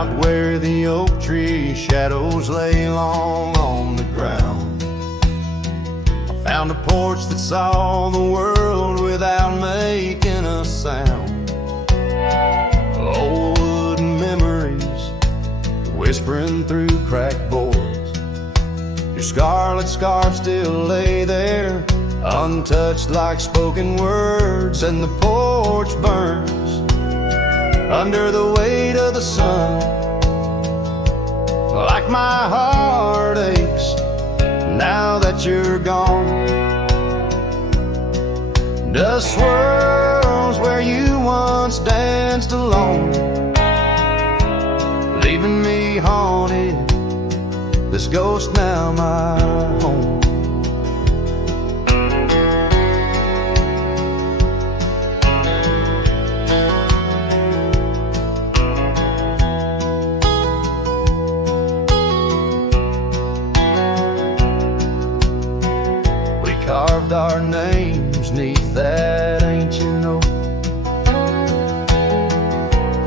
out where the oak tree shadows lay long on the ground. I found a porch that saw the world without making a sound. Old wooden memories whispering through cracked boards. Your scarlet scarf still lay there, untouched like spoken words, and the porch burns under the weight of the sun. Like my heart aches now that you're gone. Dust swirls where you once danced alone, leaving me haunted, this ghost now my home. Carved our names neath that ancient oak,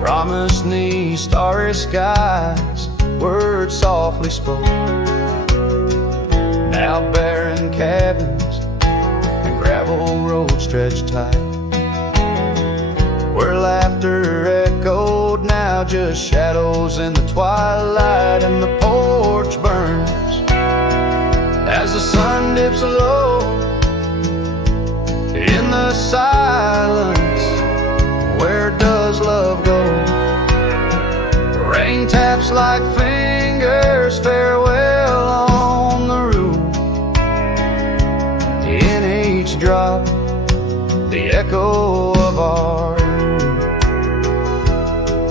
promised me starry skies, words softly spoke. Now barren cabins and gravel roads stretch tight, where laughter echoed, now just shadows in the twilight. And the porch burns as the sun dips low in the silence. Where does love go? Rain taps like fingers, farewell on the roof. In each drop, the echo of our youth.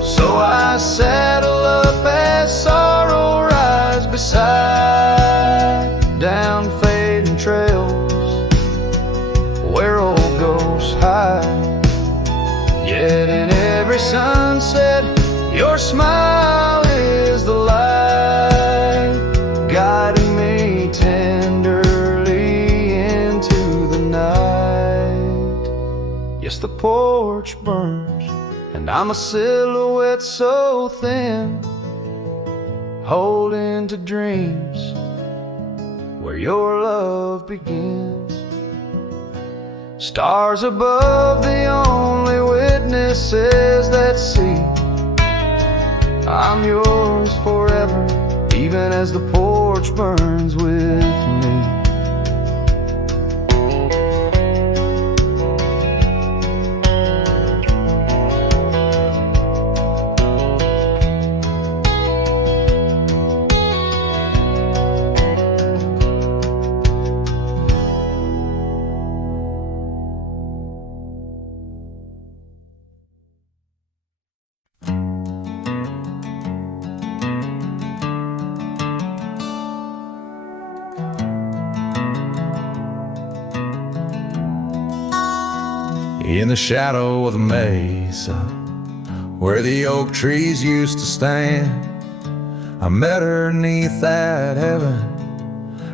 So I saddle up as sorrow rides beside down fading trails where old ghosts hide. Yet in every sunset, your smile is the light, guiding me tenderly into the night. Yes, the porch burns, and I'm a silhouette so thin, holding to dreams where your love begins. Stars above, the only witnesses that see I'm yours forever, even as the porch burns with me. In the shadow of the mesa, where the oak trees used to stand, I met her 'neath that heaven,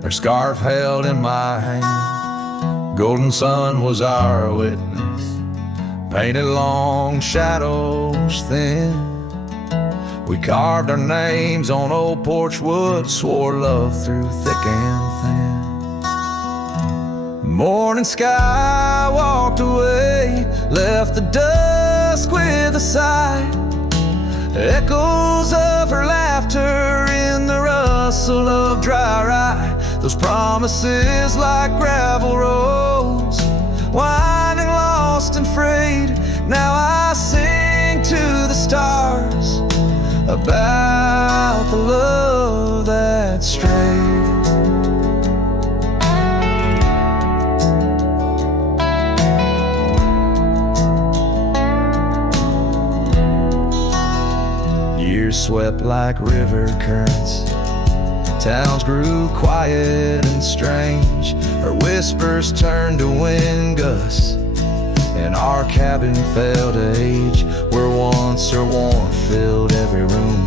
her scarf held in my hand. Golden sun was our witness, painted long shadows thin. We carved our names on old porch wood, swore love through thick and thin. Morning sky walked away, left the dusk with a sigh. Echoes of her laughter in the rustle of dry rye. Those promises like gravel roads, winding lost and frayed. Now I sing to the stars about the love that strayed. Years swept like river currents, towns grew quiet and strange. Her whispers turned to wind gusts, and our cabin fell to age. Where once her warmth filled every room,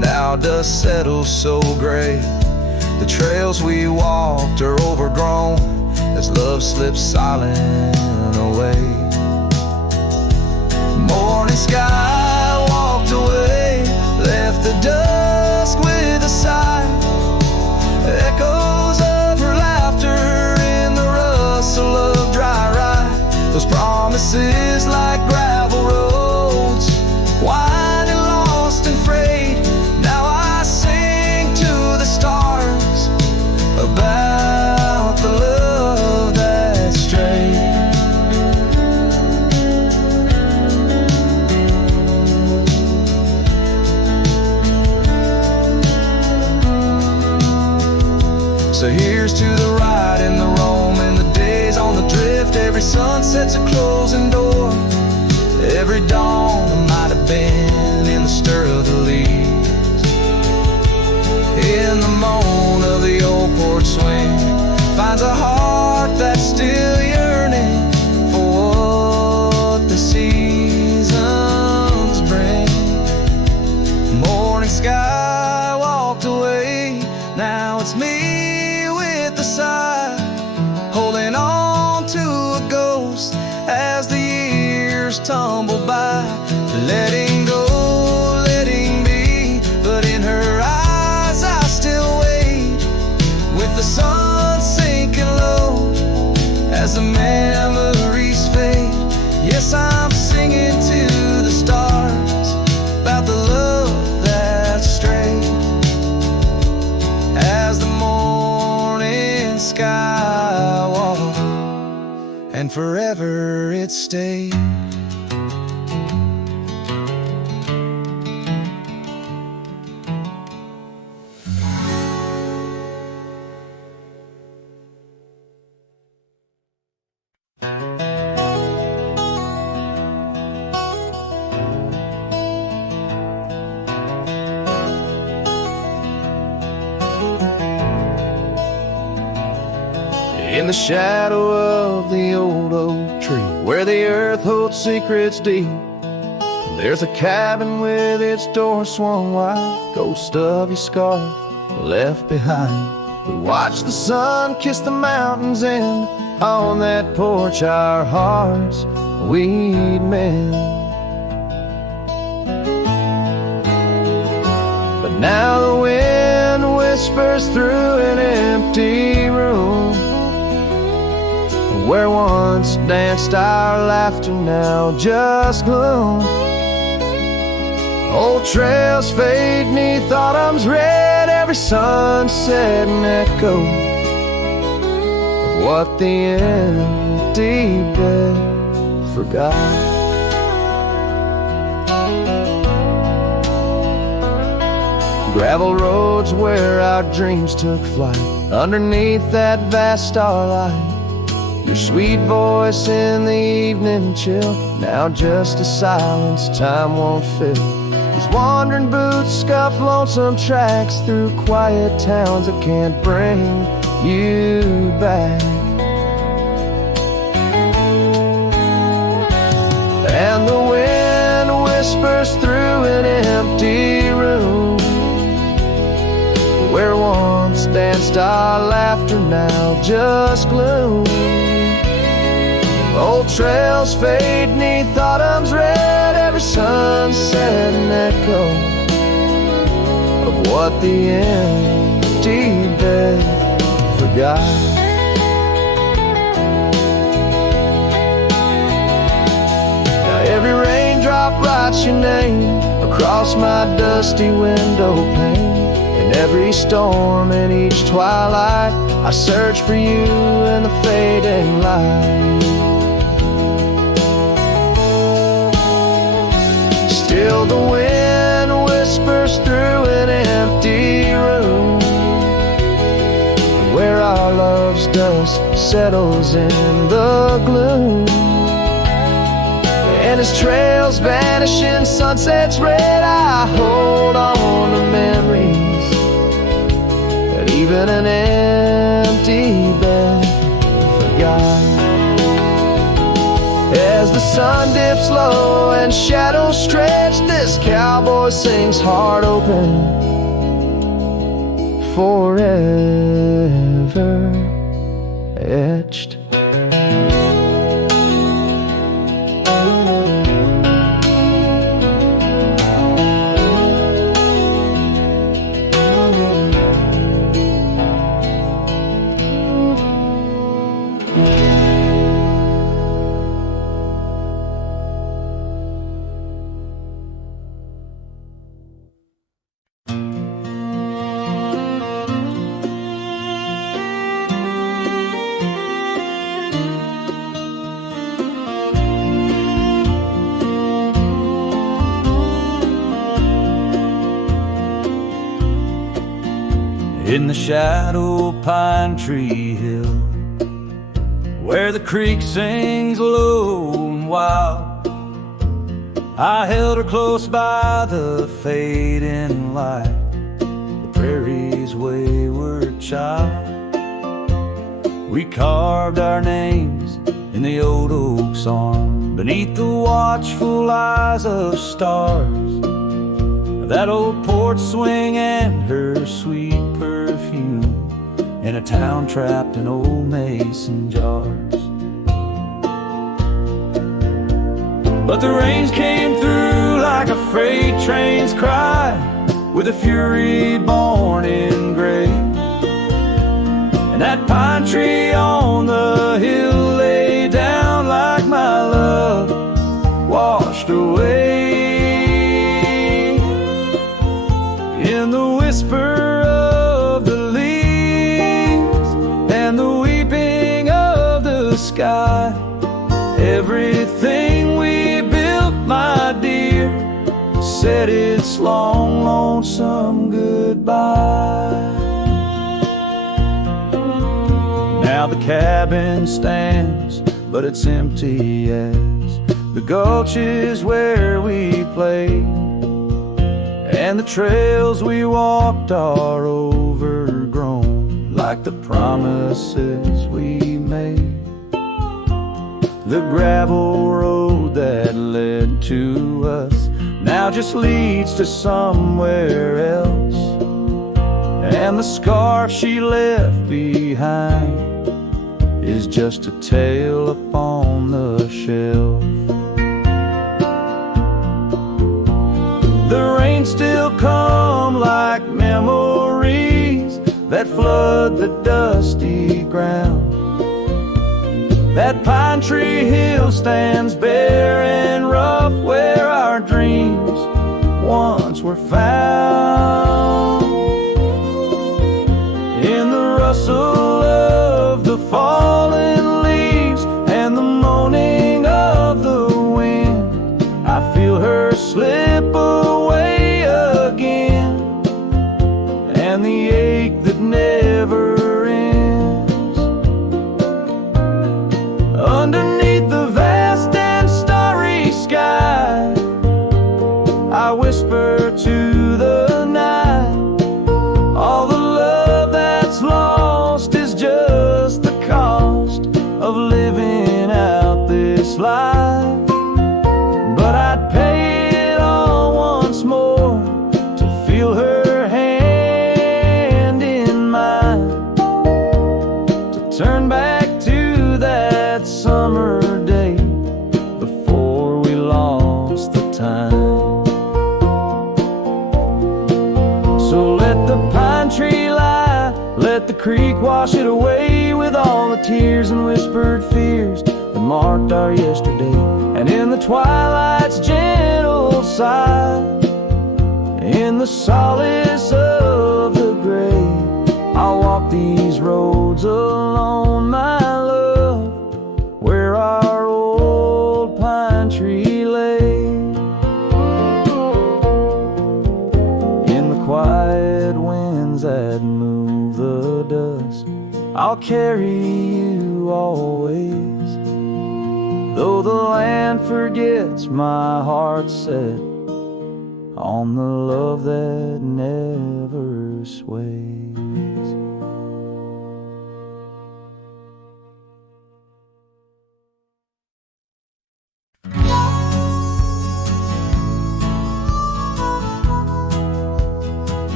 now dust settles so gray. The trails we walked are overgrown as love slips silent away. Morning sky walked away, So here's to the ride and the roam and the days on the drift. Every sunset's a closing door. Every dawn I might have been in the stir of the leaves. In the moan of the old porch swing finds a heart that's still yearning for what the seasons bring. Morning sky walked away, now it's me with the sigh, holding on to a ghost as the years tumble by. Letting go, letting be, but in her eyes I still wait, with the sun sinking low as the memories fade. Yes, I'm singing to the stars about the love that's strayed, as the morning sky walked and forever it stayed. In the shadow of the old oak tree, where the earth holds secrets deep, there's a cabin with its door swung wide, ghost of your scarf left behind. We watch the sun kiss the mountains, and on that porch our hearts we'd mend. But now the wind whispers through an empty room, where once danced our laughter, now just gloom. Old trails fade neath autumn's red, every sunset an echo of what the empty bed forgot. Gravel roads where our dreams took flight, underneath that vast starlight. Your sweet voice in the evening chill, now just a silence time won't fill. These wandering boots scuff lonesome tracks through quiet towns that can't bring you back. And the wind whispers through an empty room, where once danced our laughter, now just gloom. Old trails fade neath autumn's red, every sunset an echo of what the empty bed forgot. Now every raindrop writes your name across my dusty window pane. In every storm and each twilight, I search for you in the fading light. Still the wind whispers through an empty room, where our love's dust settles in the gloom. And as trails vanish in sunset's red, I hold on to memories that even an empty bed forgot. As the sun dips low and shadows stretch, this cowboy sings heart open, forever etched. in the shadow of Pine Tree Hill, where the creek sings low and wild. I held her close by the fading light, the prairie's wayward child. We carved our names in the old oak's arm, beneath the watchful eyes of stars. That old porch swing and her sweet perfume, in a town trapped in old mason jars. But the rains came through like a freight train's cry, with a fury born in gray. And that pine tree on the hill lay down like my love washed away. In the whisper of the leaves and the weeping of the sky, everything we built, my dear, said its long, lonesome goodbye. Now the cabin stands, but it's empty as the gulches where we played, and the trails we walked are overgrown like the promises we made. The gravel road that led to us now just leads to somewhere else, and the scarf she left behind is just a tale upon the shelf. The rains still come like memories that flood the dusty ground. That pine tree hill stands bare and rough, where our dreams once were found. In the rustle of the fallen leaves and the moaning of the wind, I feel her slip away again, and the ache that never ends. Underneath the vast and starry sky, I whisper to the night, all the love that's lost is just the cost of living out this life. But I'd pay it all once more to feel her hand in mine, to turn back to that summer day before we lost the time. So let the pine tree lie, let the creek wash it away with all the tears and whispered fears that marked our yesterday. And in the twilight's gentle sigh, in the solace of the gray, I'll walk these roads alone, my love, where our old pine tree lay. In the quiet winds that move the dust, I'll carry you always. Though the land forgets, my heart set on the love that never sways.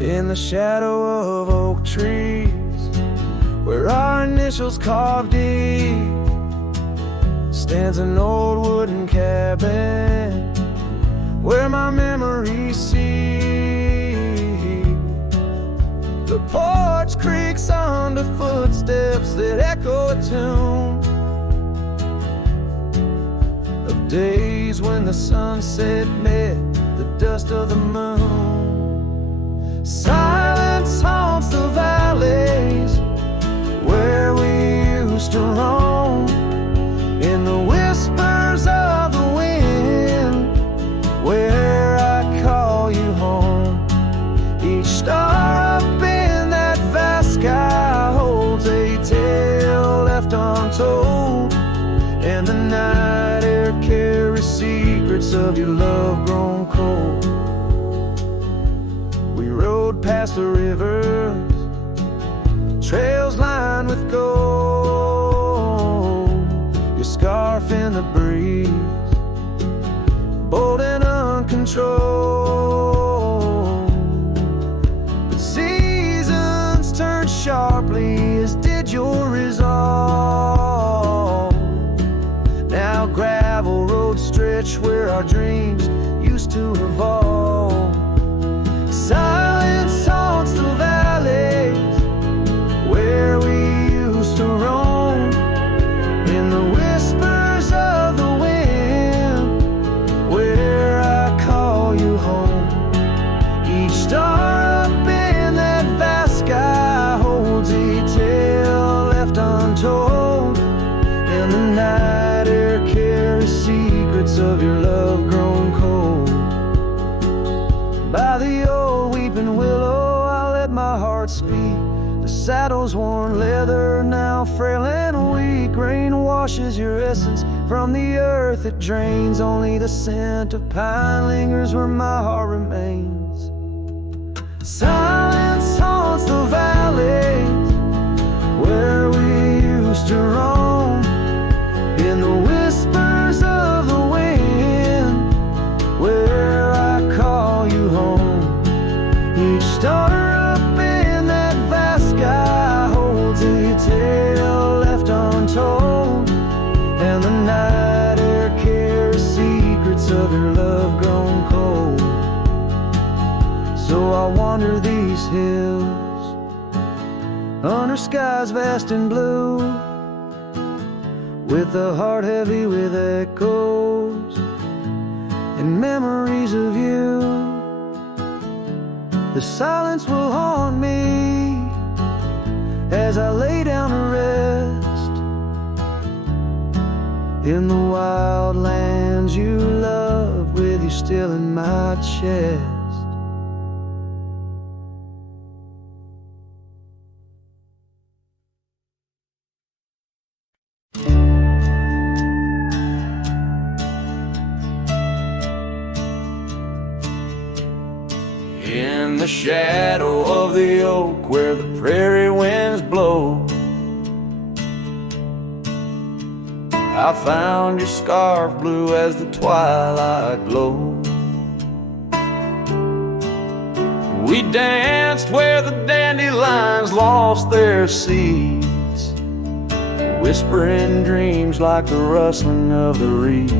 In the shadow of oak trees, where our initials carved deep, stands an old wooden cabin where my memories see. The porch creaks under footsteps that echo a tune of days when the sunset met the dust of the moon. Silence haunts the valleys where we used to roam, in the whispers of and the night air carries secrets of your love grown cold. We rode past the rivers, trails lined with gold, your scarf in the breeze, bold and uncontrolled. But seasons turned sharply, as did your resolve. Now gravel roads stretch where our dreams used to revolve. Silence haunts the valleys where we used to roam, in the whispers of the wind where I call you home. Each star up in that vast sky holds a tale left untold, and the night air carries secrets of your love grown cold. By the old weeping willow I let my heart speak. The saddle's worn leather, now frail and weak. Rain washes your essence from the earth it drains. Only the scent of pine lingers where my heart remains. Silence haunts the valleys where we used to roam, in the whispers of the wind where I call you home. Each star up in that vast sky holds a tale left untold, and the night air carries secrets of your love grown cold. So I wander these hills under skies vast and blue, with a heart heavy with echoes and memories of you. The silence will haunt me as I lay down to rest, in the wild lands you love, with you still in my chest. In the shadow of the oak where the prairie winds blow, I found your scarf blue as the twilight glowed. We danced where the dandelions lost their seeds, whispering dreams like the rustling of the reeds.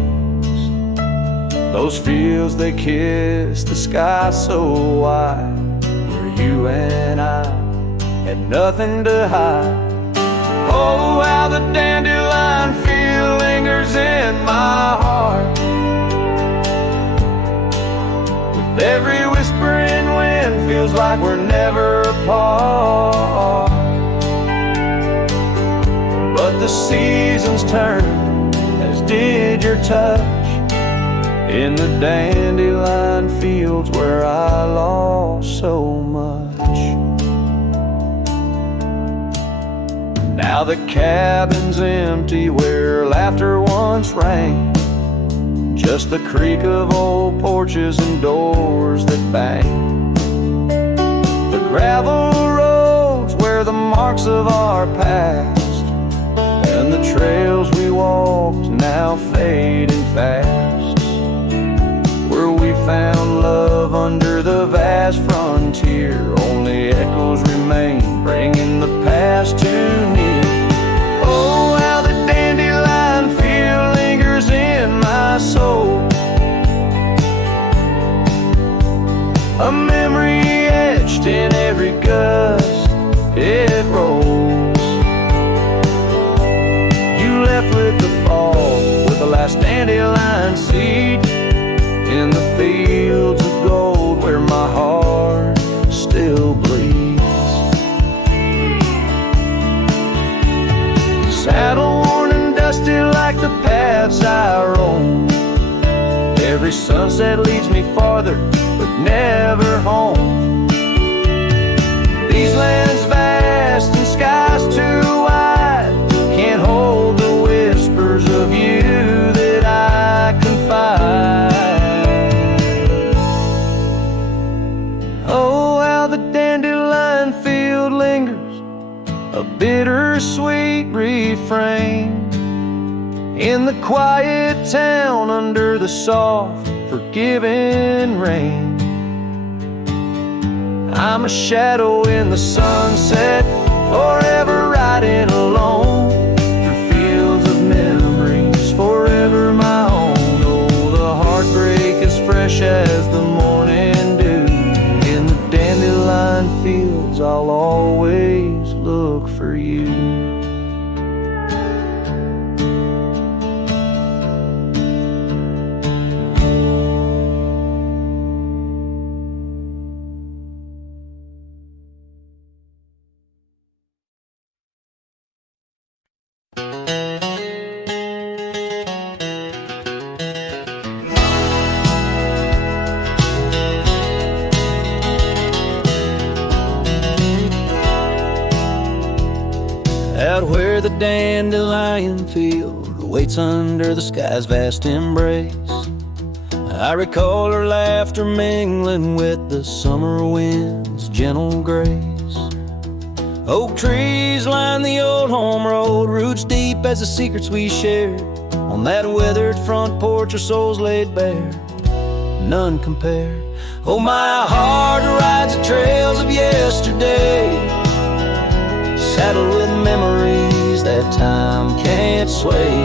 Those fields, they kiss the sky so wide, where you and I had nothing to hide. Oh, how the dandelion feel lingers in my heart, with every whispering wind feels like we're never apart. But the seasons turn, as did your touch, in the dandelion fields where I lost so much. Now the cabin's empty where laughter once rang, just the creak of old porches and doors that bang. The gravel roads where the marks of our past, and the trails we walked now fading fast, where we found love under the vast frontier. Only echoes remain, bringing the past too near. Oh, how the dandelion feel lingers in my soul, a memory etched in every gust it rolls. You left with the fall, with the last dandelion seed, in the fields of gold where my heart still bleeds. Saddle worn and dusty like the paths I roam, every sunset leads me farther but never home. These lands vast and skies too wide can't hold the whispers of you. rain. In the quiet town under the soft, forgiving rain. I'm a shadow in the sunset, forever riding alone through fields of memories, forever my own. Oh, the heartbreak is fresh as the morning dew. In the dandelion fields I'll always look for you. Out where the dandelion field waits under the sky's vast embrace, I recall her laughter mingling with the summer wind's gentle grace. Oak trees line the old home road, roots deep as the secrets we shared. On that weathered front porch our souls laid bare, none compare. Oh, my heart rides the trails of yesterday, saddled with memories that time can't sway.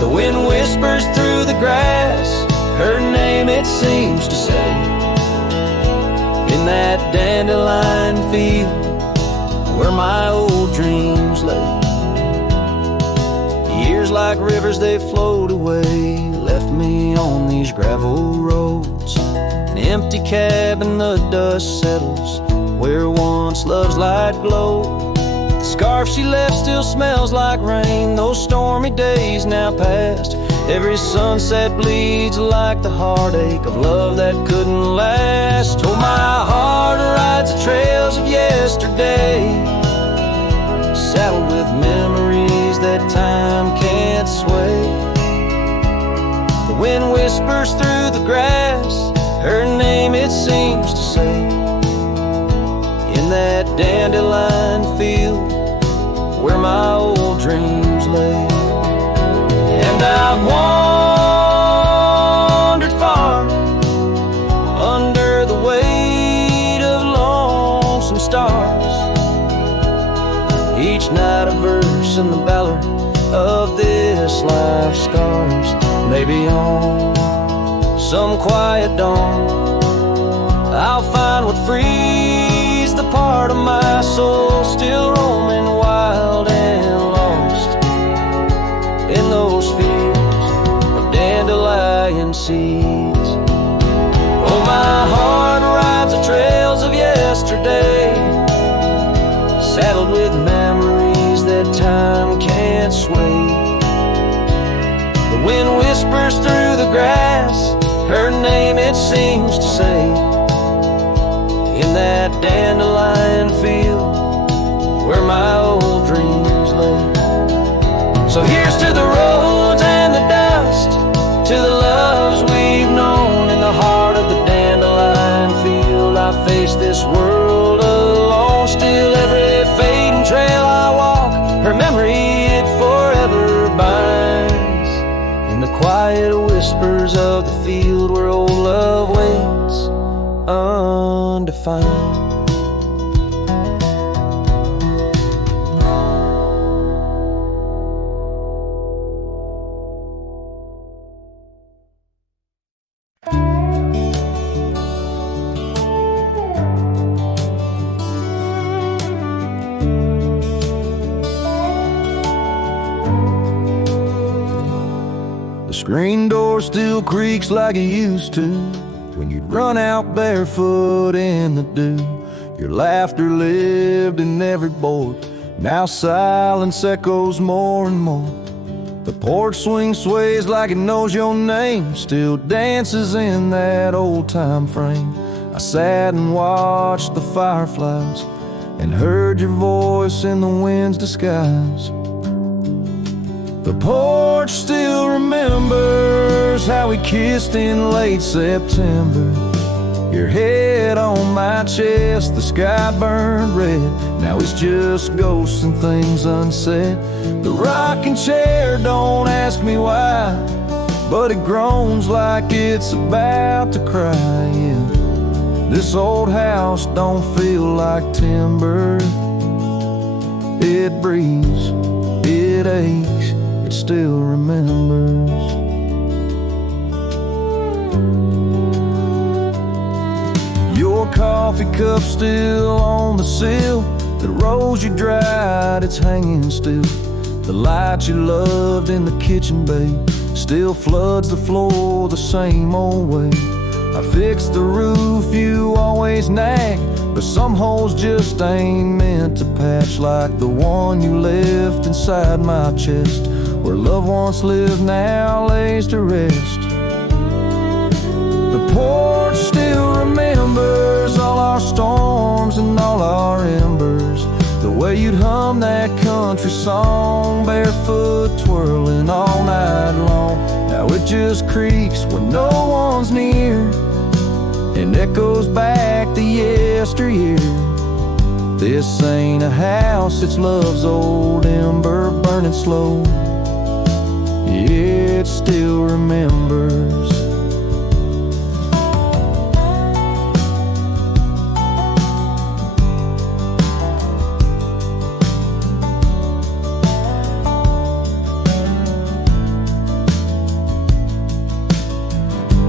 The wind whispers through the grass, her name it seems to say. In that dandelion field where my old dreams lay. Years like rivers they flowed away, left me on these gravel roads. An empty cabin, the dust settles where once love's light glowed. The scarf she left still smells like rain, those stormy days now past. Every sunset bleeds like the heartache of love that couldn't last. Oh, my heart rides the trails of yesterday, saddled with memories that time can't sway. The wind whispers through the grass, her name it seems to say. In that dandelion field where my old dreams lay. And I've wandered far under the weight of lonesome stars, each night a verse in the ballad of this life's scars. Maybe on some quiet dawn I'll find what frees the part of my soul still roaming wild and lost in those fields of dandelion seeds. Oh, my heart rides the trails of yesterday, saddled with memories that time can't sway. The wind whispers through the grass, her name it seems to say. In that dandelion field where my old dreams lay. So here's to the roads and the dust, to the loves we've known. In the heart of the dandelion field I face this world alone. Still every fading trail I walk, her memory it forever binds. In the quiet whispers of the field where old love waits undefined. The screen door still creaks like it used to when you'd run out barefoot in the dew. Your laughter lived in every board, now silence echoes more and more. The porch swing sways like it knows your name, still dances in that old time frame. I sat and watched the fireflies and heard your voice in the wind's disguise. The porch still remembers how we kissed in late September. Your head on my chest, the sky burned red, Now it's just ghosts and things unsaid. The rocking chair, don't ask me why, but it groans like it's about to cry, yeah. This old house don't feel like timber. It breathes, it aches, it still remembers. Your coffee cup still on the sill. The rose you dried, it's hanging still. The light you loved in the kitchen bay still floods the floor the same old way. I fixed the roof you always nag, but some holes just ain't meant to patch, like the one you left inside my chest, where love once lived now lays to rest. The porch still remembers all our storms and all our embers, the way you'd hum that country song, barefoot twirling all night long. Now it just creaks when no one's near and echoes back to yesteryear. This ain't a house, it's love's old ember burning slow. It still remembers.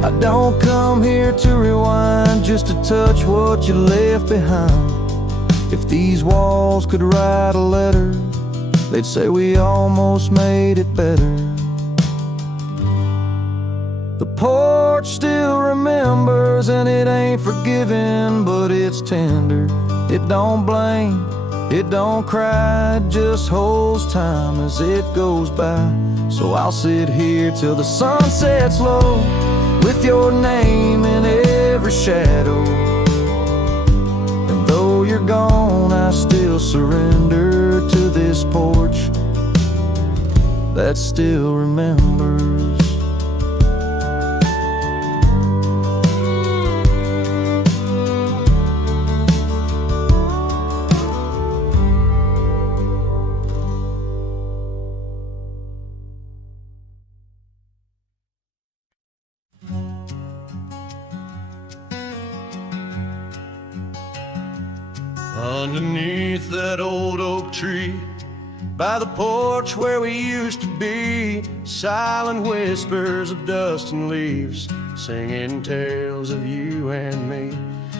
I don't come here to rewind, just to touch what you left behind. If these walls could write a letter, they'd say we almost made it better. The porch still remembers, and it ain't forgiving, but it's tender. It don't blame, it don't cry, it just holds time as it goes by. So I'll sit here till the sun sets low, with your name in every shadow. And though you're gone, I still surrender to this porch that still remembers. Underneath that old oak tree, by the porch where we used to be, silent whispers of dust and leaves, singing tales of you and me.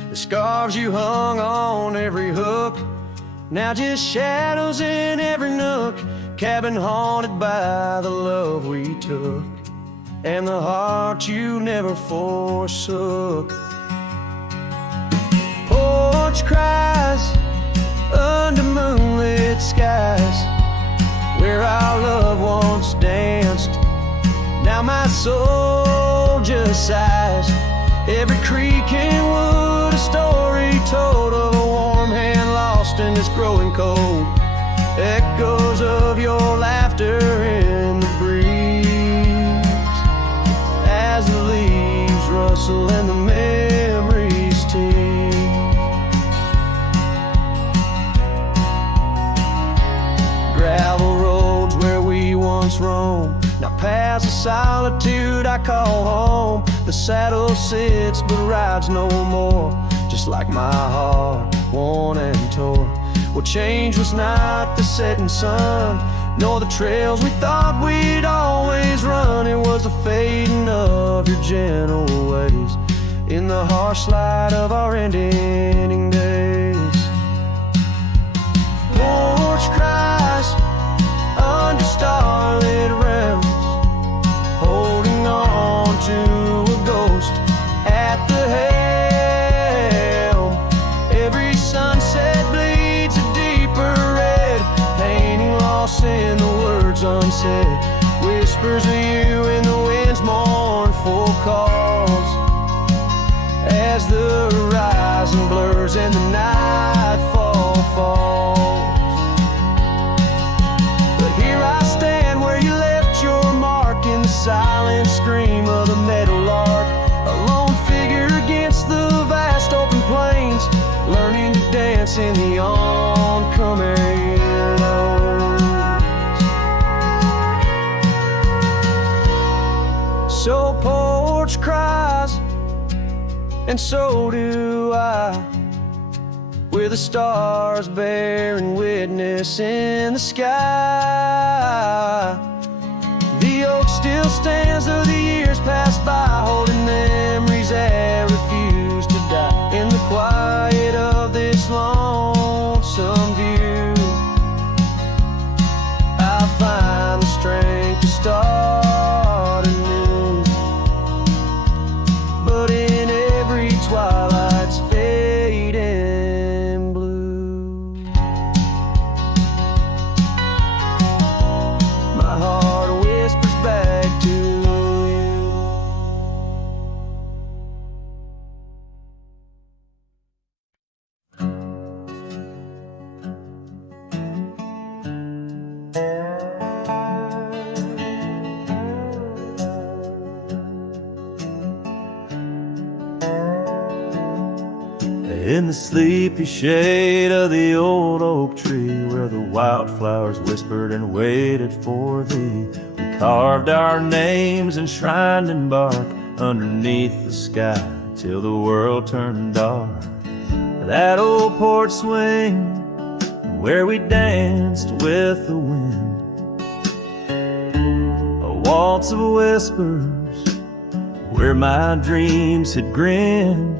The scarves you hung on every hook, now just shadows in every nook. Cabin haunted by the love we took, and the heart you never forsook. Porch cries under moonlit skies, where our love once danced. Now my soul just sighs. Every creak in wood, a story told of a warm hand lost in this growing cold. Echoes of your laughter in the breeze, as the leaves rustle and the memories tease. Gravel roads where we once roamed, now paths of solitude I call home. The saddle sits but rides no more, just like my heart, worn and torn. What changed was not the setting sun, nor the trails we thought we'd always run. It was the fading of your gentle ways in the harsh light of our ending days. Porch cries under starlit realms, holding on to a ghost at the helm. Every sunset bleeds a deeper red, painting loss in the words unsaid. Whispers of you in the wind's mournful calls, as the horizon blurs and the nightfall falls. But here I stand where you left your mark, in the silent scream of the meadowlark, a lone figure against the vast open plains, learning to dance in the on and so do I. We're the stars bearing witness in the sky. The oak still stands though the years pass by, holding memories that refuse to die. In the quiet of this lonesome view, I find the strength to start anew. But in every twilight's fading blue, my heart whispers back to you. In the sleepy shade of the old oak tree, where the wildflowers whispered and waited for thee, we carved our names enshrined in bark underneath the sky till the world turned dark. That old porch swing where we danced with the wind, a waltz of whispers where my dreams had grinned.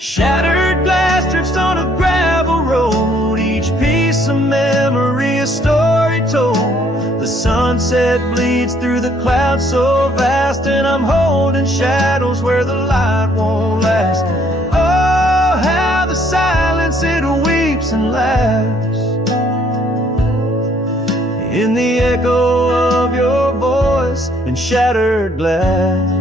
Shattered glass drifts on a gravel road, each piece of memory a story told. The sunset bleeds through the clouds so vast, and I'm holding shadows where the light won't last. Oh, how the silence it weeps and laughs in the echo of your voice and shattered glass.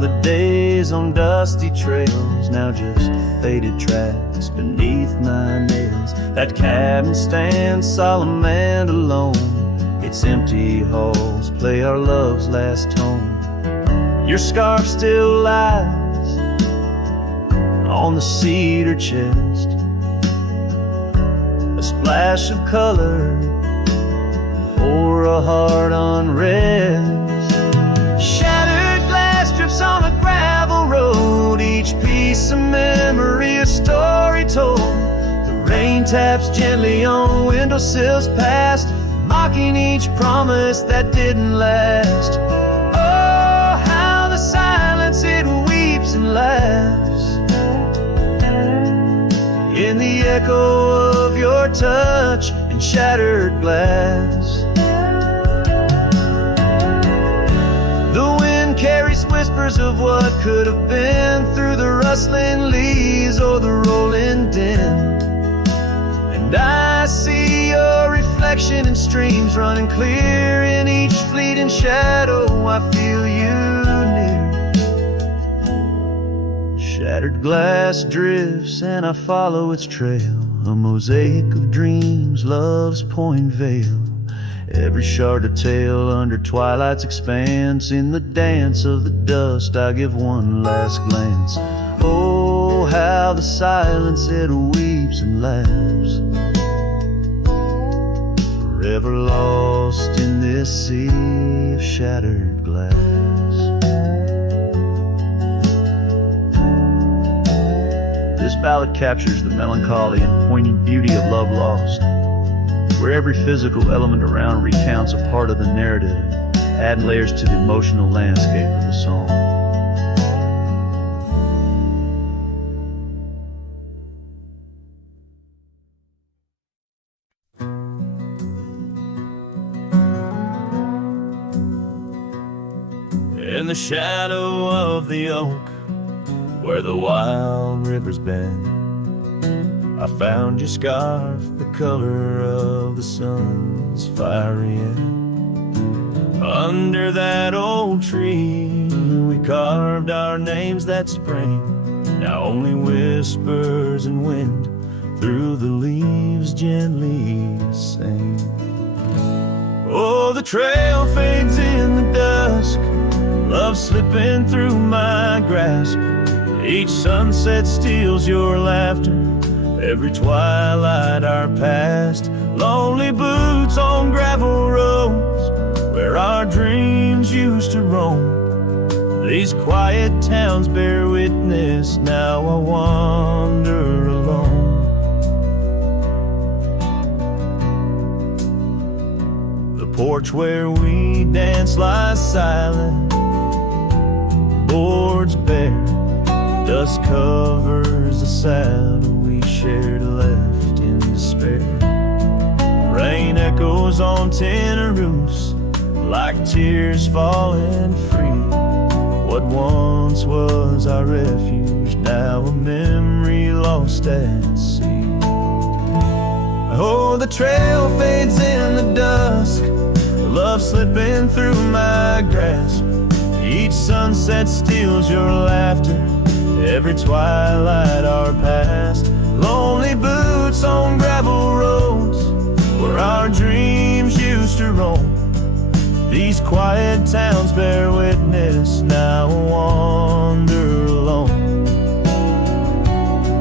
The days on dusty trails, now just faded tracks beneath my nails. That cabin stands solemn and alone, its empty halls play our love's last tone. Your scarf still lies on the cedar chest, a splash of color for a heart unrest. On a gravel road, each piece of memory a story told. The rain taps gently on windowsills past, mocking each promise that didn't last. Oh, how the silence it weeps and laughs in the echo of your touch and shattered glass. Carries whispers of what could have been through the rustling leaves or the rolling din. And I see your reflection in streams running clear in each fleeting shadow. I feel you near. Shattered glass drifts and I follow its trail, a mosaic of dreams, love's point veil. Every shard of tale under twilight's expanse, in the dance of the dust I give one last glance. Oh, how the silence it weeps and laughs, forever lost in this sea of shattered glass. This ballad captures the melancholy and poignant beauty of love lost, where every physical element around recounts a part of the narrative, adding layers to the emotional landscape of the song. In the shadow of the oak, where the wild rivers bend, I found your scarf, the color of the sun's fiery end. Under that old tree, we carved our names that spring. Now only whispers and wind through the leaves gently sing. Oh, the trail fades in the dusk, love slipping through my grasp. Each sunset steals your laughter, every twilight our past Lonely boots on gravel roads where our dreams used to roam. These quiet towns bear witness, now I wander alone. The porch where we dance lies silent, boards bare, dust covers the saddle we shared, left in despair. Rain echoes on tin roofs like tears falling free. What once was our refuge, now a memory lost at sea. Oh, the trail fades in the dusk, love slipping through my grasp. Each sunset steals your laughter, every twilight our past. Lonely boots on gravel roads where our dreams used to roam. These quiet towns bear witness, now I wander alone.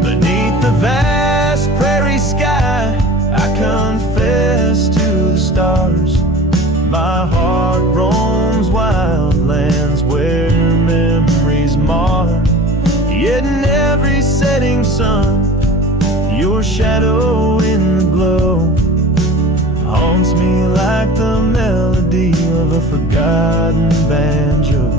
Beneath the vast prairie sky, I confess to the stars. My heart roams wild lands where memories mar. Yet in every setting sun, your shadow in the glow haunts me like the melody of a forgotten banjo.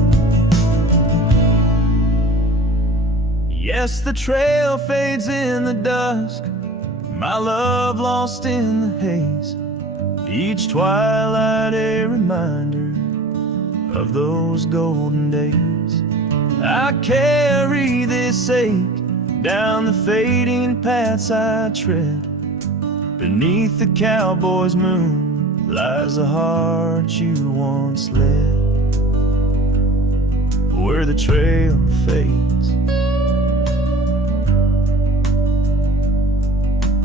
Yes, the trail fades in the dusk, my love lost in the haze. Each twilight a reminder of those golden days. I carry this ache down the fading paths I tread. Beneath the cowboy's moon lies the heart you once led. Where the trail fades,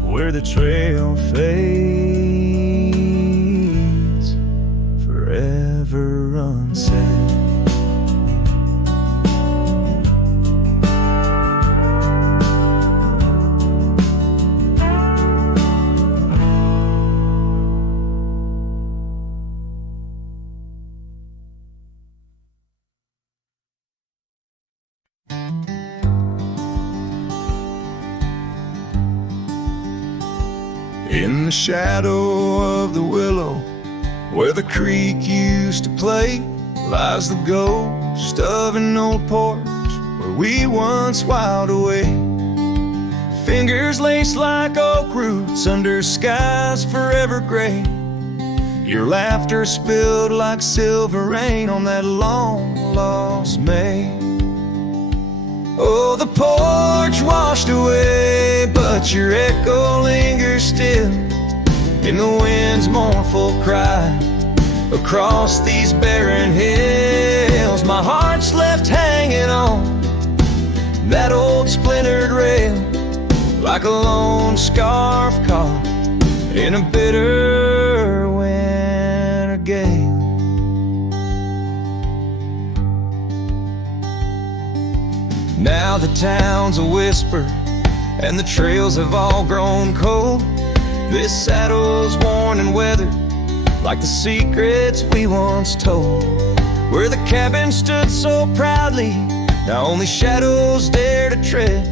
where the trail fades, forever unsaid. In the shadow of the willow, where the creek used to play, lies the ghost of an old porch where we once whiled away. Fingers laced like oak roots under skies forever gray. Your laughter spilled like silver rain on that long-lost May. Oh, the porch washed away, but your echo lingers still in the wind's mournful cry across these barren hills. My heart's left hanging on that old splintered rail like a lone scarf caught in a bitter winter gale. Now the town's a whisper and the trails have all grown cold. This saddle's worn and weathered like the secrets we once told. Where the cabin stood so proudly, now only shadows dare to tread.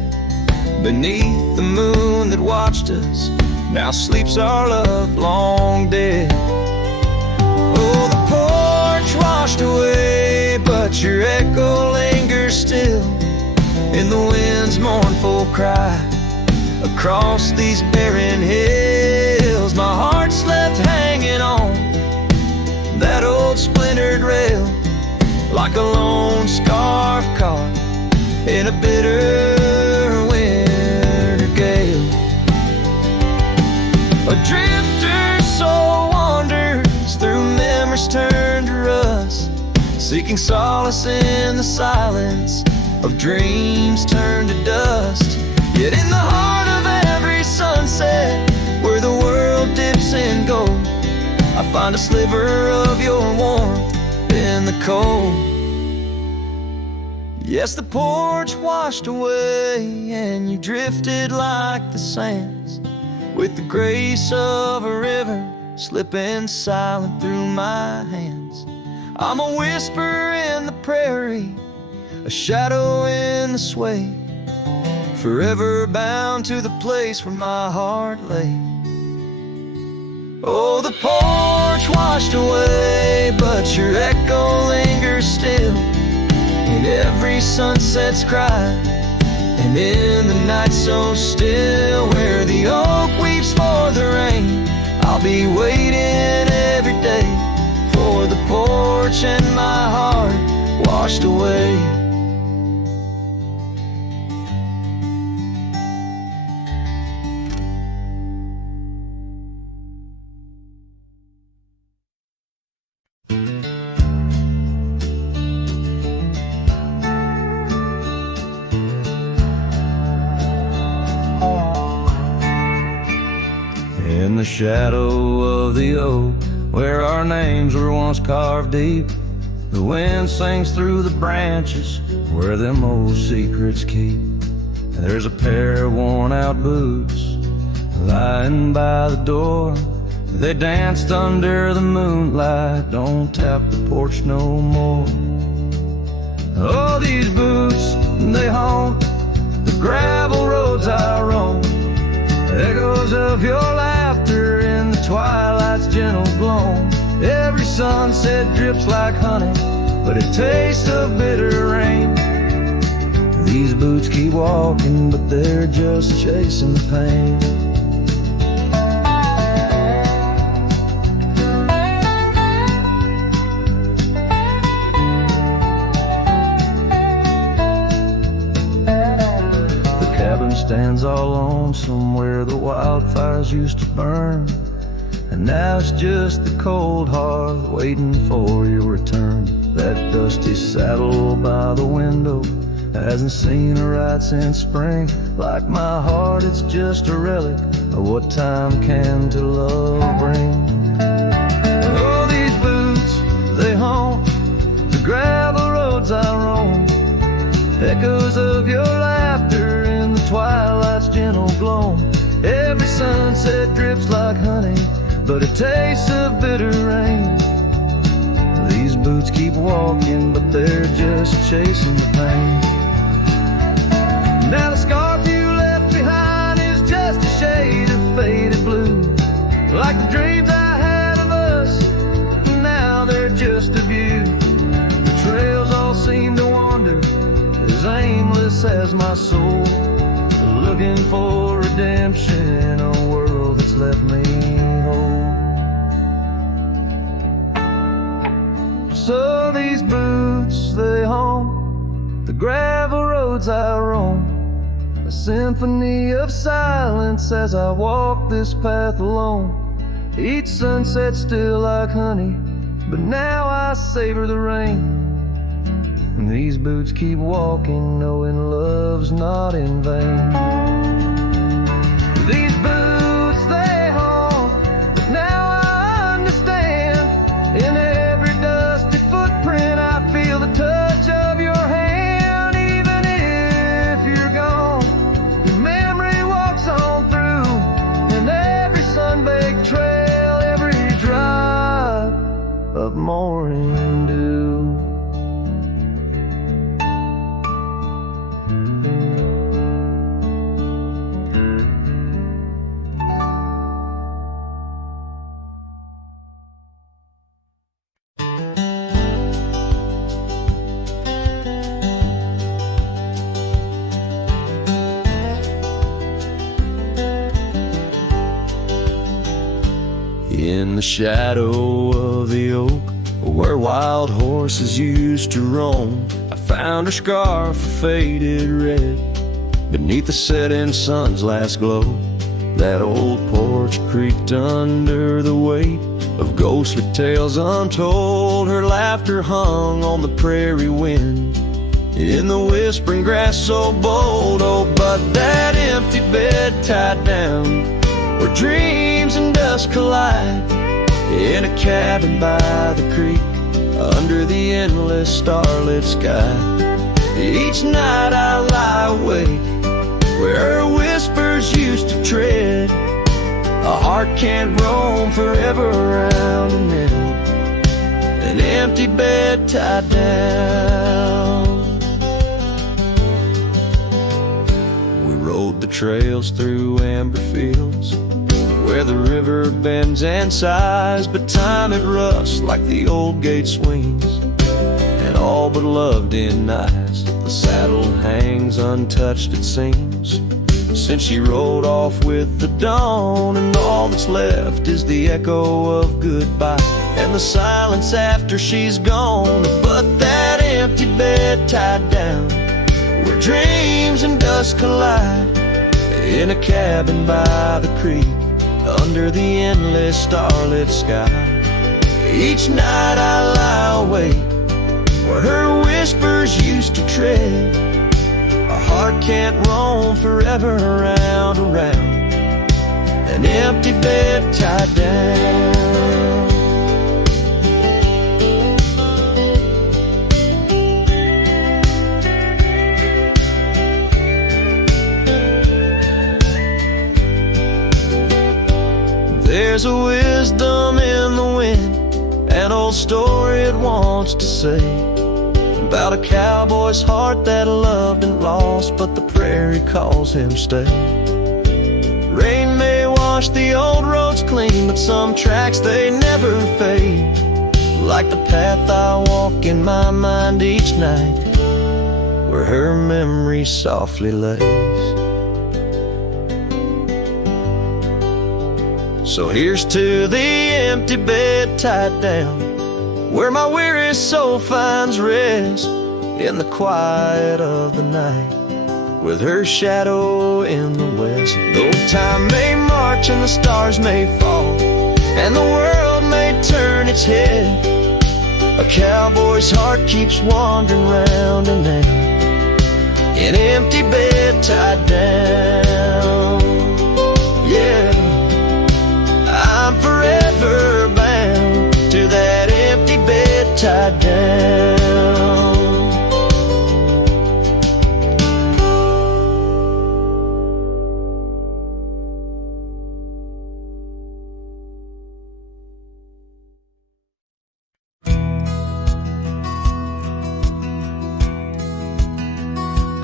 Beneath the moon that watched us, now sleeps our love long dead. Oh, the porch washed away, but your echo lingers still in the wind's mournful cry across these barren hills. My heart's left hanging on that old splintered rail like a lone scarf caught in a bitter winter gale. A drifter soul wanders through memories turned to rust, seeking solace in the silence of dreams turned to dust. Yet in the heart of every sunset, where the world dips in gold, I find a sliver of your warmth in the cold. Yes, the porch washed away and you drifted like the sands, with the grace of a river slipping silent through my hands. I'm a whisper in the prairie, a shadow in the sway, forever bound to the place where my heart lay. Oh, the porch washed away, but your echo lingers still in every sunset's cry, and in the night so still, where the oak weeps for the rain, I'll be waiting every day for the porch and my heart washed away. In the shadow of the oak, where our names were once carved deep, the wind sings through the branches where them old secrets keep. There's a pair of worn out boots lying by the door. They danced under the moonlight, don't tap the porch no more. Oh, these boots, they haunt the gravel roads I roam, echoes of your laughter in the twilight's gentle gloam. Every sunset drips like honey, but it tastes of bitter rain. These boots keep walking, but they're just chasing the pain. Stands all lonesome where the wildfires used to burn, and now it's just the cold hearth waiting for your return. That dusty saddle by the window hasn't seen a ride since spring. Like my heart, it's just a relic of what time can to love bring. Oh, these boots, they haunt the gravel roads I roam, echoes of your laughter in the twilight's gentle gloam. Every sunset drips like honey, but it tastes of bitter rain. These boots keep walking, but they're just chasing the pain. Now the scarf you left behind is just a shade of faded blue, like the dreams I had of us, now they're just a view. The trails all seem to wander, as aimless as my soul, looking for redemption in a world that's left me whole. So these boots, they haunt the gravel roads I roam, a symphony of silence as I walk this path alone. Each sunset still like honey, but now I savor the rain. And these boots keep walking, knowing love's not in vain. These boots, they haunt, but now I understand. In every dusty footprint, I feel the touch of your hand. Even if you're gone, your memory walks on through, and every sun-baked trail, every drop of morning dew. In the shadow of the oak, where wild horses used to roam, I found her scarf of faded red beneath the setting sun's last glow. That old porch creaked under the weight of ghostly tales untold. Her laughter hung on the prairie wind in the whispering grass so bold. Oh, but that empty bed tied down where dreams and dust collide, in a cabin by the creek under the endless starlit sky. Each night I lie awake where her whispers used to tread, A heart can't roam forever around a mill, an empty bed tied down. We rode the trails through amber fields where the river bends and sighs, but time it rusts like the old gate swings, and all but loved in eyes. The saddle hangs untouched, it seems, since she rode off with the dawn, and all that's left is the echo of goodbye and the silence after she's gone. But that empty bed tied down, where dreams and dust collide, in a cabin by the creek, under the endless starlit sky. Each night I lie awake where her whispers used to tread. A heart can't roam forever around, an empty bed tied down. There's a wisdom in the wind, an old story it wants to say, about a cowboy's heart that loved and lost, but the prairie calls him stay. Rain may wash the old roads clean, but some tracks they never fade, like the path I walk in my mind each night, where her memory softly lays. So here's to the empty bed tied down, where my weary soul finds rest, in the quiet of the night, with her shadow in the west. Though time may march and the stars may fall, and the world may turn its head, a cowboy's heart keeps wandering round and round, an empty bed tied down. Yeah, I'm forever bound to that empty bed tied down.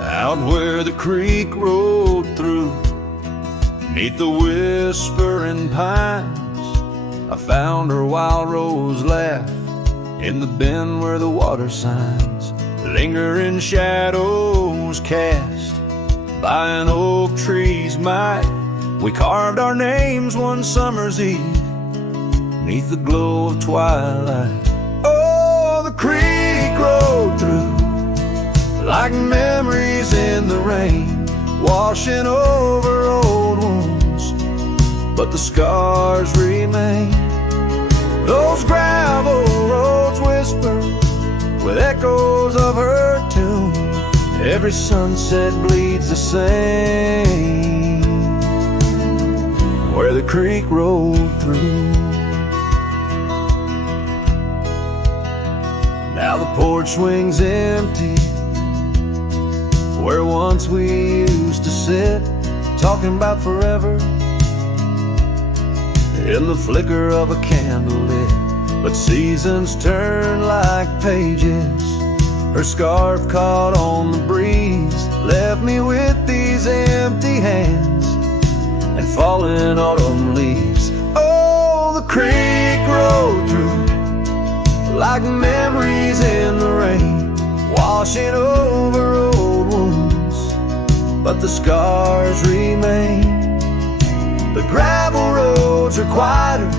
Out where the creek rolled through, 'neath the whispering pines, I found her wild rose laugh in the bend where the water signs, lingering shadows cast by an oak tree's might. We carved our names one summer's eve 'neath the glow of twilight. Oh, the creek rolled through like memories in the rain, washing over old wounds, but the scars remain. Those gravel roads whisper with echoes of her tune, every sunset bleeds the same where the creek rolled through. Now the porch swings empty, where once we used to sit, talking about forever, in the flicker of a candle lit. But seasons turn like pages, her scarf caught on the breeze, left me with these empty hands and falling autumn leaves. Oh, the creek rolled through like memories in the rain, washing over old wounds, but the scars remain. The gravel roads are quieter,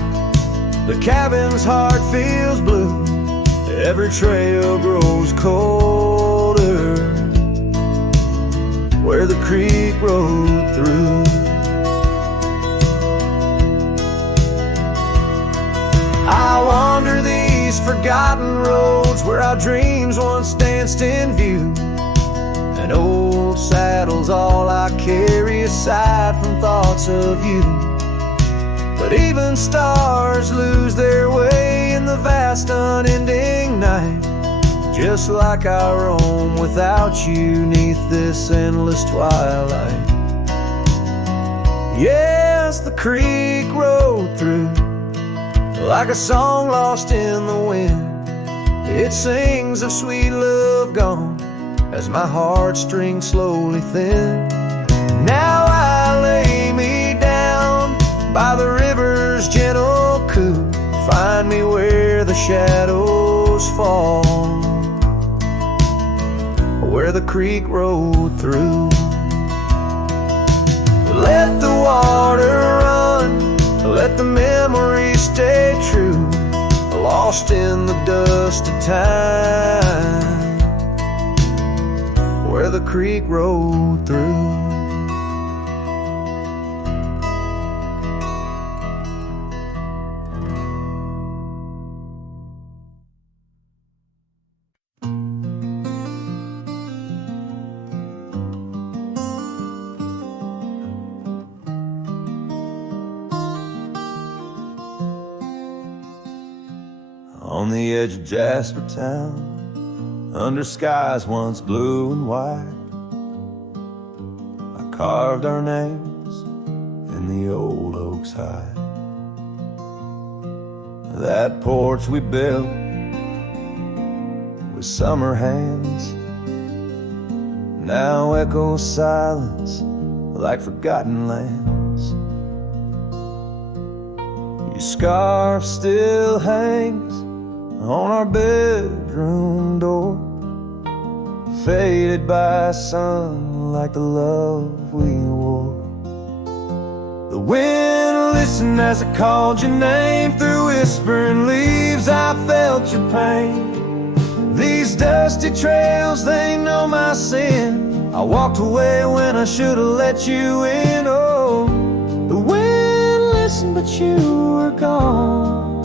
the cabin's heart feels blue, every trail grows colder where the creek rolled through. I wander these forgotten roads where our dreams once danced in view, an old saddle's all I carry aside from thoughts of you. But even stars lose their way in the vast unending night, just like I roam without you 'neath this endless twilight. Yes, the creek like a song lost in the wind. It sings of sweet love gone as my heartstrings slowly thin. Now I lay me down by the river's gentle coo. Find me where the shadows fall, where the creek rolled through. Let the water run, let the memories stay true, lost in the dust of time, where the creek rolled through. On the edge of Jasper Town, under skies once blue and white, I carved our names in the old oak's hide. That porch we built with summer hands now echoes silence like forgotten lands. Your scarf still hangs on our bedroom door, faded by sun like the love we wore. The wind listened as I called your name. Through whispering leaves I felt your pain. These dusty trails, they know my sin. I walked away when I should have let you in. Oh, the wind listened but you were gone,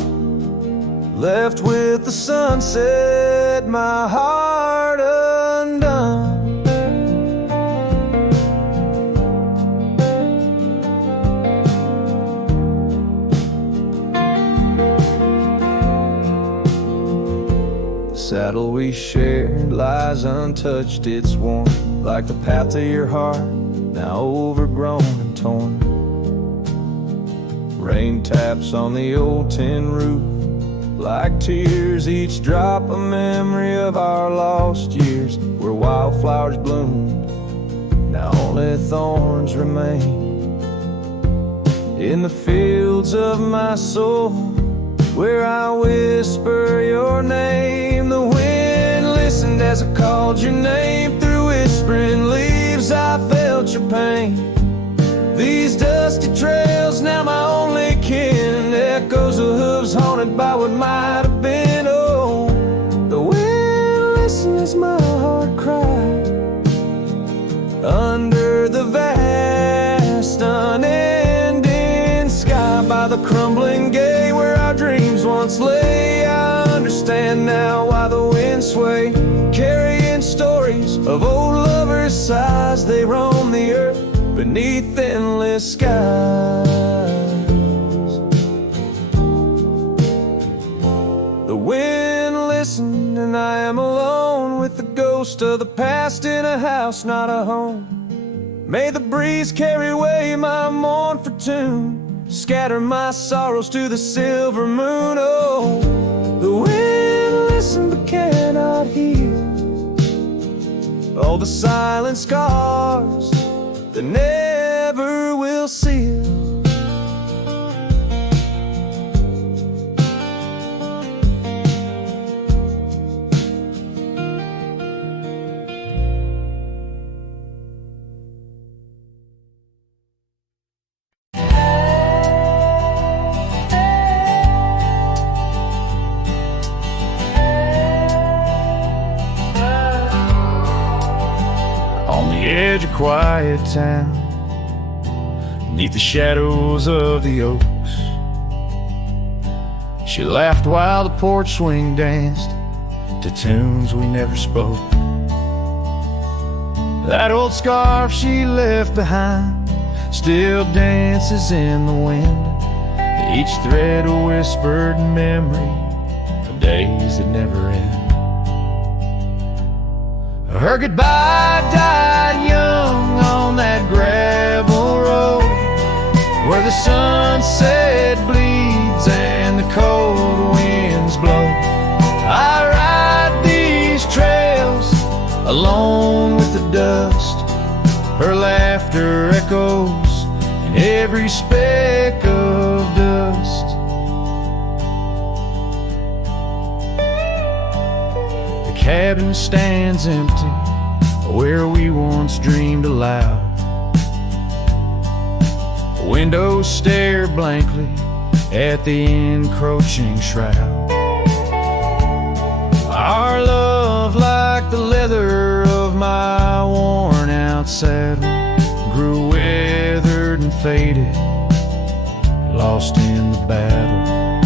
left with the sunset, my heart undone. The saddle we shared lies untouched, it's warm like the path to your heart, now overgrown and torn. Rain taps on the old tin roof like tears, each drop a memory of our lost years, where wildflowers bloomed, now only thorns remain. In the fields of my soul, where I whisper your name, the wind listened as I called your name. Through whispering leaves I felt your pain. These dusty trails, now my only kin, echoes of hooves haunted by what might have been. Oh, the wind listened as my heart cried under the vast unending sky, by the crumbling gate where our dreams once lay. I understand now why the winds sway, carrying stories of old lovers' sighs. They roam the earth beneath endless skies. The wind listened and I am alone, with the ghost of the past in a house, not a home. May the breeze carry away my mournful tune, scatter my sorrows to the silver moon. Oh, the wind listened but cannot heal all the silent scars that never will seal. On the edge of quiet town, beneath the shadows of the oaks, she laughed while the porch swing danced to tunes we never spoke. That old scarf she left behind still dances in the wind, each thread a whispered memory of days that never end. Her goodbye died young on that gravel road, where the sunset bleeds and the cold winds blow. I ride these trails alone with the dust. Her laughter echoes in every speck of dust. The cabin stands empty where we once dreamed aloud. Windows stare blankly at the encroaching shroud. Our love, like the leather of my worn out saddle, grew weathered and faded, lost in the battle.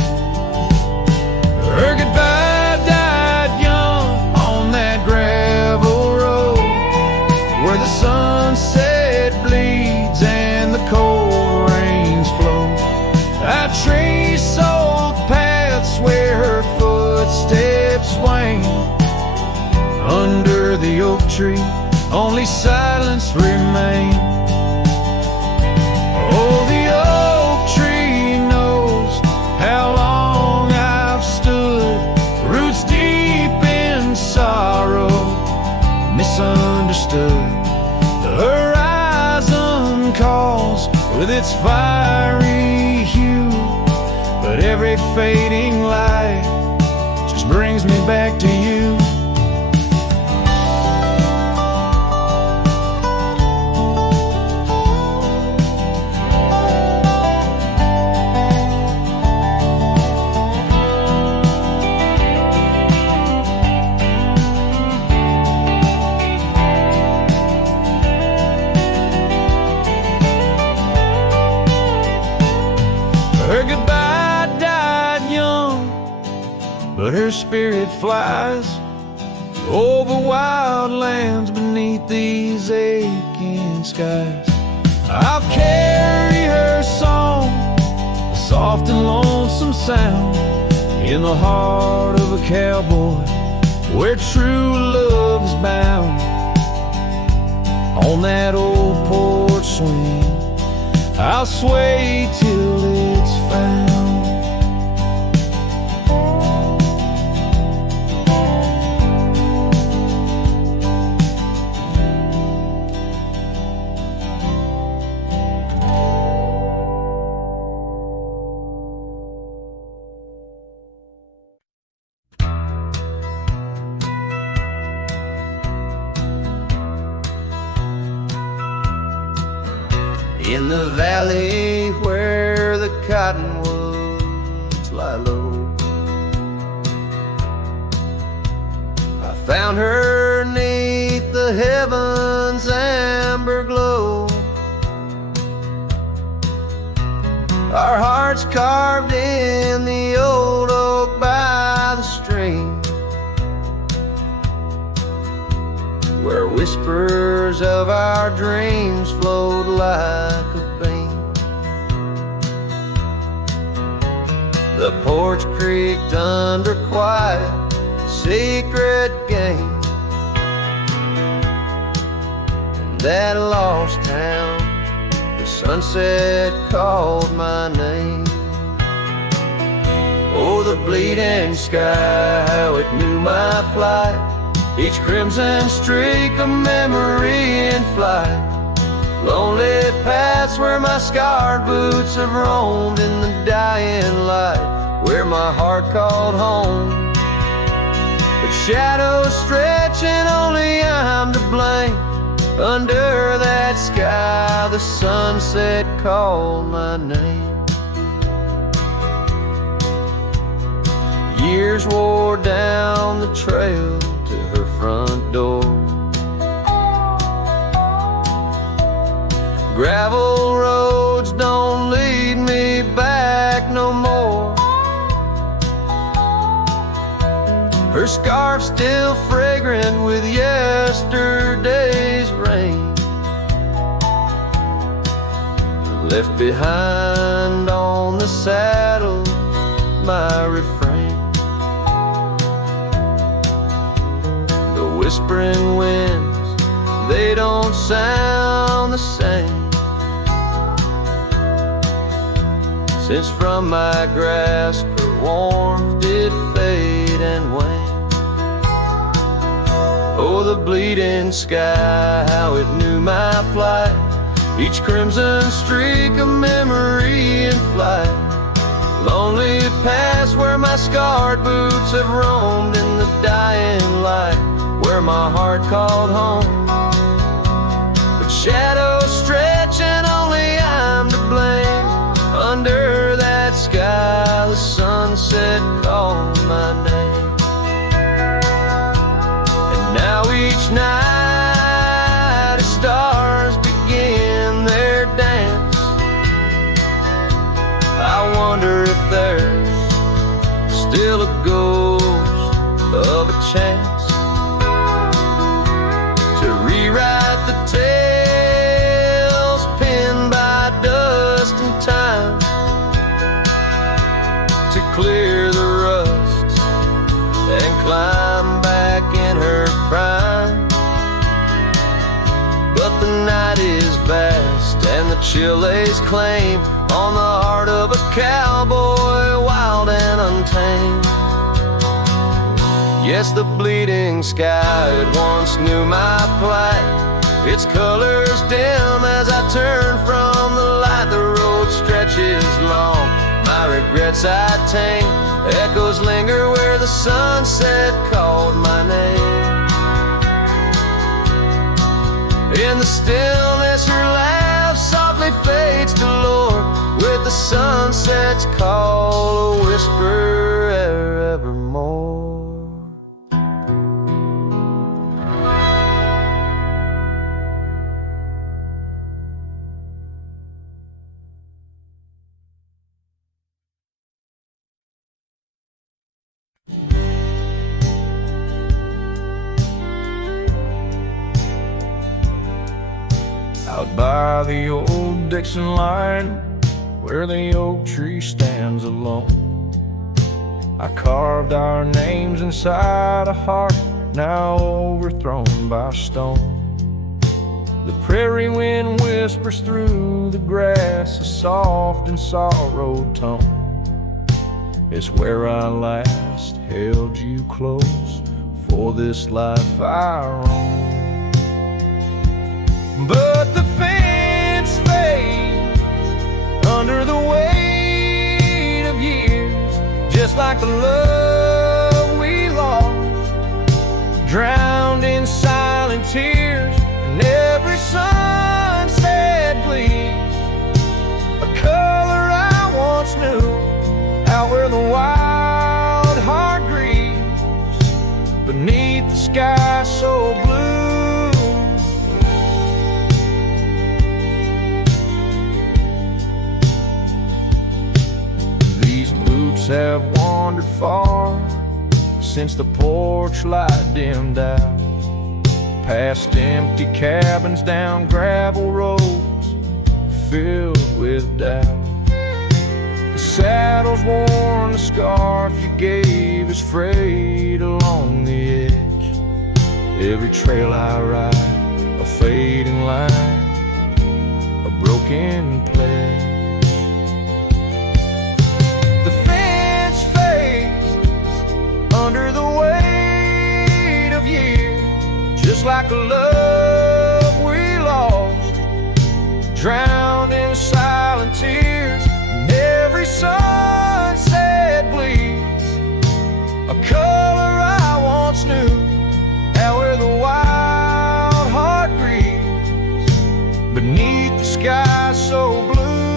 Her goodbye died young on that gravel road where the sunset bleeds and the cold rains flow. I trace old paths where her footsteps swing. Under the oak tree, only silence remains. Oh, the oak tree knows how long I've stood, roots deep in sorrow, misunderstood. The horizon calls with its fiery hue, but every fading light just brings me back to you. Her goodbye died young, but her spirit flies over wild lands beneath these aching skies. I'll carry her song, a soft and lonesome sound, in the heart of a cowboy where true love is bound. On that old porch swing, I'll sway till it's found. In the valley where the cottonwoods lie low, I found her 'neath the heavens' amber glow. Our hearts carved in the old oak by the stream, where whispers of our dreams flowed like a beam. The porch creaked under quiet, secret game. In that lost town, the sunset called my name. Oh, the bleeding sky, how it knew my plight, each crimson streak a memory in flight. Lonely paths where my scarred boots have roamed in the dying light, where my heart called home. But shadows stretch and only I'm to blame. Under that sky, the sunset called my name. Years wore down the trail to her front door. Gravel roads don't lead me back no more. Her scarf still fragrant with yesterday's rain, left behind on the saddle my refrain. The whispering winds, they don't sound the same, since from my grasp her warmth did fade and wane. Oh, the bleeding sky, how it knew my plight, each crimson streak a memory in flight. Lonely past where my scarred boots have roamed in the dying light, where my heart called home. But shadows stretch and only I'm to blame. Under that sky the sunset called my name. And now each night as stars begin their dance, I wonder if there's still a ghost of a chance to rewrite the tales pinned by dust and time, to clear the rust and climb back in her prime. But the night is vast and the chill lays claim on the heart of a cowboy, wild and untamed. Yes, the bleeding sky, it once knew my plight, its colors dim as I turn from the light. The road stretches long, my regrets I tame, echoes linger where the sunset called my name. In the stillness her laugh softly fades to lore, with the sunset's call a whisper evermore. Out by the old Dixon line, where the oak tree stands alone, I carved our names inside a heart now overthrown by stone. The prairie wind whispers through the grass a soft and sorrowed tone. It's where I last held you close for this life I roam. But the fence fades under the weight of years, just like the love we lost, drowned in silent tears. And every sunset bleeds a color I once knew, out where the wild heart grieves beneath the sky so blue. Have wandered far since the porch light dimmed out, past empty cabins, down gravel roads filled with doubt. The saddle's worn, the scarf you gave is frayed along the edge. Every trail I ride, a fading line, a broken pledge. Under the weight of years, just like a love we lost, drowned in silent tears. And every sunset bleeds a color I once knew, out where the wild heart grieves beneath the sky so blue.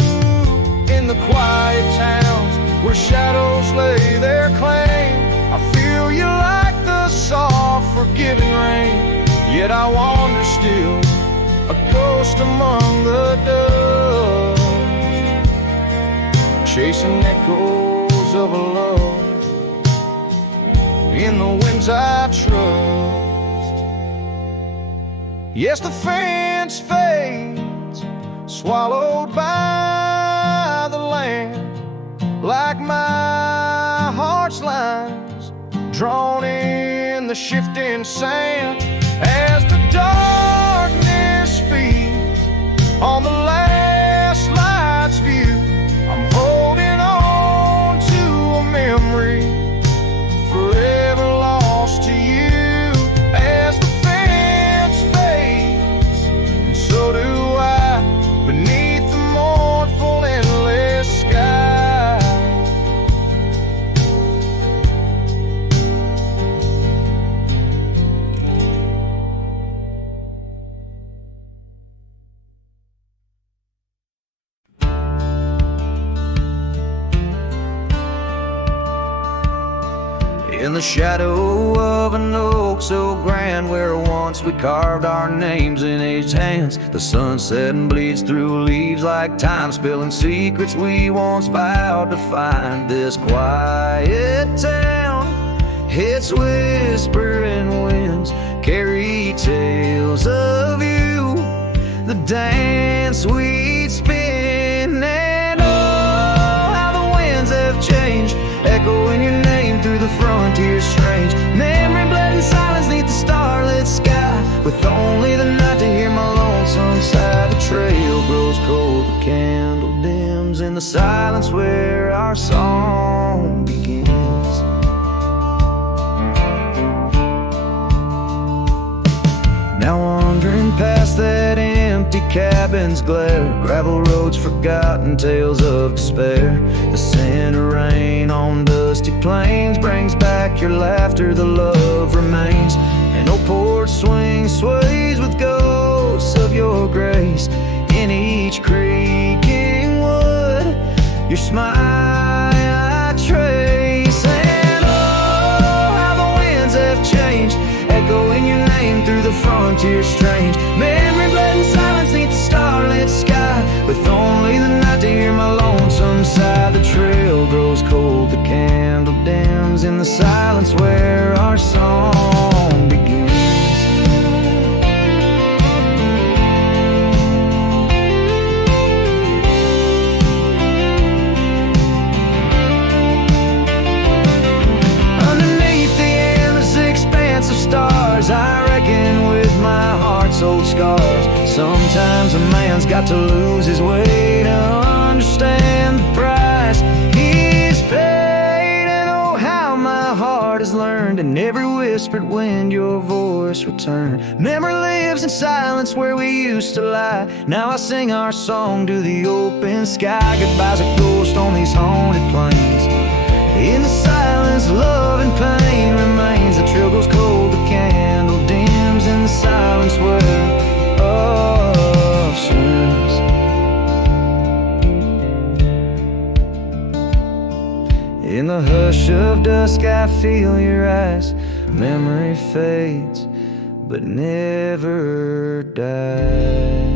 In the quiet towns where shadows lay their claim, I feel you like the soft, forgiving rain. Yet I wander still, a ghost among the dust, chasing echoes of a love in the winds I trust. Yes, the fence fades, swallowed by the land, like my heart's lines drawn in the shifting sand. As the darkness feeds on the last light's view, I'm holding on to a memory in the shadow of an oak so grand, where once we carved our names in aged hands. The sunset and bleeds through leaves like time, spilling secrets we once vowed to find. This quiet town, its whispering winds carry tales of you, the dance we'd spin. And oh, how the winds have changed, echoing your name through the frontier strange. Memory bled in silence neath the starlit sky, with only the night to hear my lonesome sigh. The trail grows cold, the candle dims in the silence where our song begins. Now wandering past that empty cabin's glare, gravel roads forgotten, tales of despair. The scent of rain on dusty plains brings back your laughter, the love remains. An old porch swing sways with ghosts of your grace. In each creaking wood, your smile I trace. And oh, how the winds have changed, echoing your name through the frontier strange. Memory bled in silence neath the starlit sky, with only the night to hear my lonesome sigh. The trail grows cold, the candle dims in the silence where our song begins. Of stars, I reckon with my heart's old scars. Sometimes a man's got to lose his way to understand the price he's paid. And oh, how my heart has learned in every whispered wind your voice returned. Memory lives in silence where we used to lie. Now I sing our song to the open sky. Goodbye's a ghost on these haunted plains. In the silence, love and pain remains. The trail goes cold, the candle dims in the silence where love swims. In the hush of dusk, I feel your eyes. Memory fades, but never dies.